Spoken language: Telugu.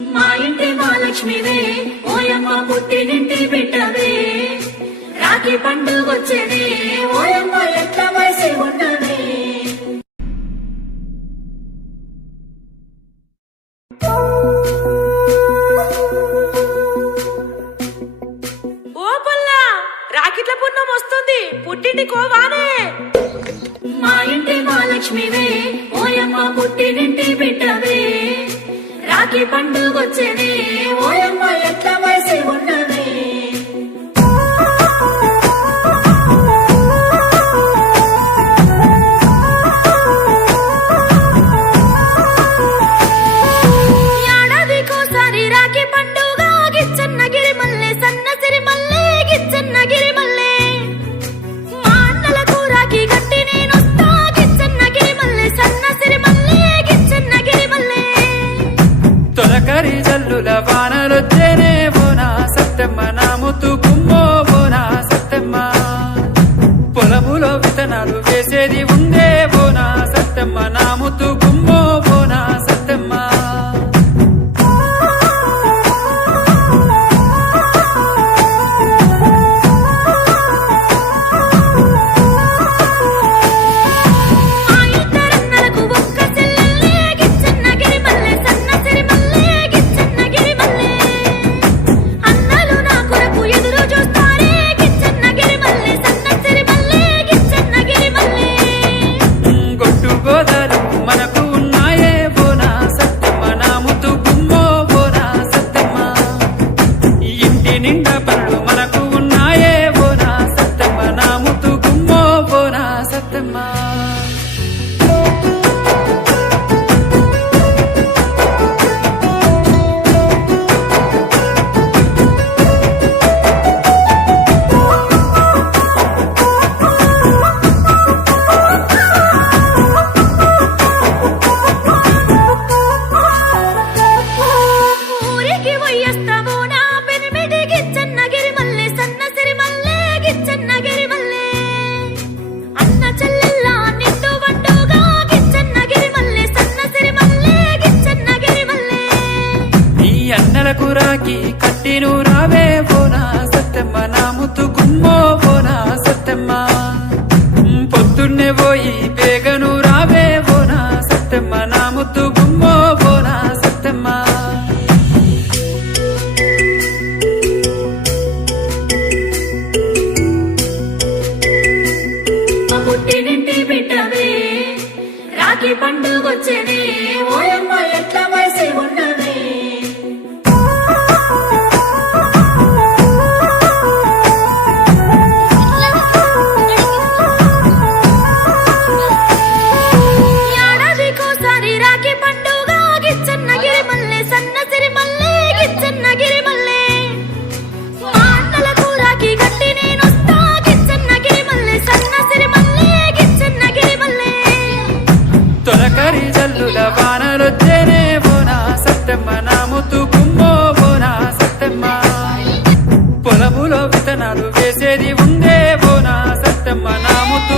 మా ఇంటి మహాలక్ష్మివే ఓయమ్మ పుట్టినింటి బిడ్డవే రాఖీ పండుగొచ్చేనే ఓయమ్మ ఎట్ల వయసి ఉండవే ఓ పుల్లా రాఖీట్ల పుణ్యం వస్తుంది పుట్టింటి కోవానే మా ఇంటి మహాలక్ష్మివే ఓయమ్మ పుట్టినింటి బిడ్డవే రాఖీ పండుగొచ్చేనే ఓయమ్మ ఎట్ల వయసి ఉండవే ఏడాదికోసారి రాఖీ పండుగ గిచ్చన్నగిరి మల్లె సన్నసిరి మల్లె గిచ్చన్నగిరి మల్లె మా అన్నలకు రాఖీ కట్టి నేనొస్తా గిచ్చన్నగిరి మల్లె సన్నసిరి మల్లె గిచ్చన్నగిరి మల్లె తొలకరి జల్లుల వానలొచ్చేనే బోనా సత్తెమ్మ నా ముత్తు గుమ్మో బోనా సత్తెమ్మ పొలములో విత్తనాలు వేసేది ఉందే బోనా సత్తెమ్మ నా ముత్తు గుమ్మో బోనా సత్తెమ్మ మా ఇద్దరన్నలకు ఒక్క చెల్లెల్లే గిచ్చన్నగిరి మల్లె సన్నసిరి మల్లె గిచ్చన్నగిరి మల్లె అన్నలు నా కొరకు ఎదురు చూస్తారే గిచ్చన్నగిరి మల్లె సన్నసిరి మల్లె గిచ్చన్నగిరి మల్లె గొట్టు గోదాలు మనకు ఉన్నాయే బోనా సత్తెమ్మ నా ముత్తు గుమ్మో బోనా సత్తెమ్మ ఇంటి నిండా పనులు మనకు ఉన్నాయే బోనా సత్తెమ్మ నా ముత్తు గుమ్మో బోనా సత్తెమ్మ ఊరికి పోయేస్తావు నా పెనిమిటి గిచ్చన్నగిరి మల్లె సన్నసిరి మల్లె గిచ్చన్నగిరి మల్లె అన్న చెల్లెల్ల నిండు వండుగా గిచ్చన్నగిరి మల్లె సన్నసిరి మల్లె గిచ్చన్నగిరి మల్లె నీ అన్నలకు రాకి కట్టిను రావే బోనా సత్తెమ్మ నా ముత్తు గుమ్మో బోనా సత్తెమ్మ పొద్దున్నే పోయి బేగను రావే బోనా సత్తెమ్మ నా ముత్తు గుమ్మో బోనా సత్తెమ్మ మా పుట్టినింటి బిడ్డవే రాఖీ పండుగొచ్చేనే ఓయమ్మ ఎట్ల వయసి ఉండవే ఏడాదికోసారి రాఖీ పండుగ గిచ్చన్నగిరి మల్లె సన్నసిరి మల్లె గిచ్చన్నగిరి మల్లె మా అన్నలకు రాఖీ కట్టి నేనొస్తా గిచ్చన్నగిరి మల్లె సన్నసిరి మల్లె గిచ్చన్నగిరి మల్లె తొలకరి జల్లుల వానలొచ్చేనే బోనా సత్తెమ్మ నా ముత్తు గుమ్మో బోనా సత్తెమ్మ పొలములో విత్తనాలు వేసేది ఉందే బోనా సత్తెమ్మ నా ముత్తు